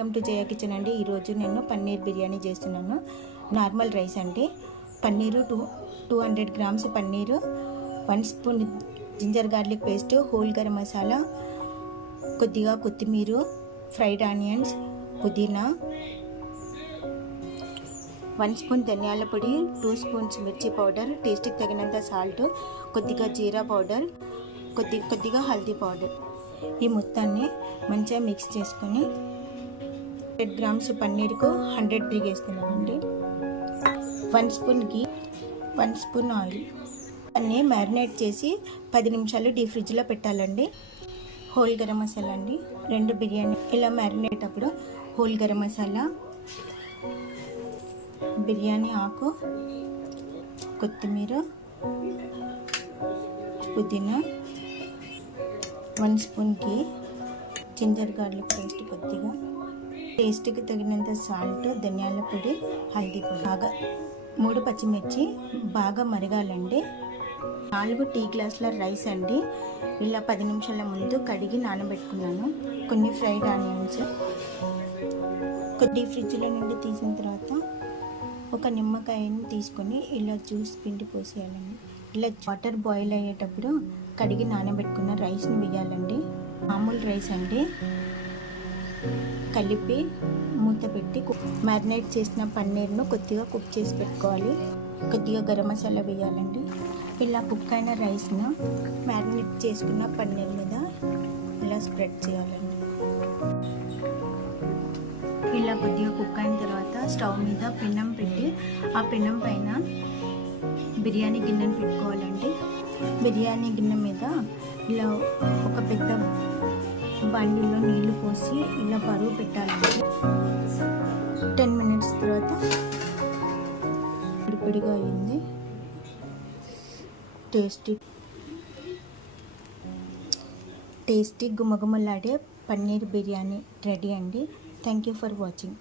Welcome to Jaya kitchen అండి. ఈరోజు నేను పన్నీర్ బిర్యానీ చేస్తున్నాను. నార్మల్ రైస్ అండి. Paneer 200 grams paneer, 1 spoon ginger garlic paste, whole garam masala, కొద్దిగా కొత్తిమీర, ఫ్రైడ్ ఆనియన్స్, పుదీనా, 1 స్పూన్ ధనియాల పొడి, 2 స్పూన్స్ మిర్చి పౌడర్, టేస్ట్కి తగినంత సాల్ట్, కొద్దిగా జీరా పౌడర్, కొద్దిగా హల్దీ పౌడర్. ఈ మొత్తాన్ని మంచిగా మిక్స్ చేసుకొని 100 గ్రామ్స్ పన్నీర్కు 100 ఘీ వేస్తున్నానండి. 1 స్పూన్ ఘీ, 1 స్పూన్ ఆయిల్ అన్నీ మ్యారినేట్ చేసి 10 నిమిషాలు డీప్ ఫ్రిడ్జ్లో పెట్టాలండి. హోల్ గరం మసాలా అండి, 2 బిర్యానీ ఇలా మ్యారినేట్ అప్పుడు హోల్ గరం మసాలా, బిర్యానీ ఆకు, కొత్తిమీర, పుదీనా, 1 స్పూన్ ఘీ, జింజర్ గార్లిక్ పేస్ట్, కొద్దిగా టేస్ట్కి తగినంత సాల్ట్, ధనియాల పొడి, హల్దీ పొడి, బాగా 3 పచ్చిమిర్చి బాగా మరగాలండి. 4 టీ గ్లాసుల రైస్ అండి. ఇలా 10 నిమిషాల ముందు కడిగి నానబెట్టుకున్నాను. కొన్ని ఫ్రైడ్ ఆనియన్స్ కొద్ది ఫ్రిడ్జ్లో నుండి తీసిన తర్వాత ఒక నిమ్మకాయని తీసుకొని ఇలా జ్యూస్ పిండి పోసేయాలండి. ఇలా వాటర్ బాయిల్ అయ్యేటప్పుడు కడిగి నానబెట్టుకున్న రైస్ని వేయాలండి. మామూలు రైస్ అండి. కలిపి మూత పెట్టి మ్యారినేట్ చేసిన పన్నీర్ను కొద్దిగా కుక్ చేసి పెట్టుకోవాలి. కొద్దిగా గరం మసాలా వేయాలండి. ఇలా కుక్ అయిన రైస్ను మ్యారినేట్ చేసుకున్న పన్నీర్ మీద ఇలా స్ప్రెడ్ చేయాలండి. ఇలా కొద్దిగా కుక్ అయిన తర్వాత స్టవ్ మీద పెనం పెట్టి ఆ పెనం పైన బిర్యానీ గిన్నెను పెట్టుకోవాలండి. బిర్యానీ గిన్నె మీద ఇలా ఒక పెద్ద బండిలో నీళ్లు పోసి ఇలా బరువు పెట్టాలండి. 10 మినిట్స్ తర్వాత పొడిగా అయింది. టేస్టీ గుమగుమలాడే పన్నీర్ బిర్యానీ రెడీ అండి. Thank you for watching.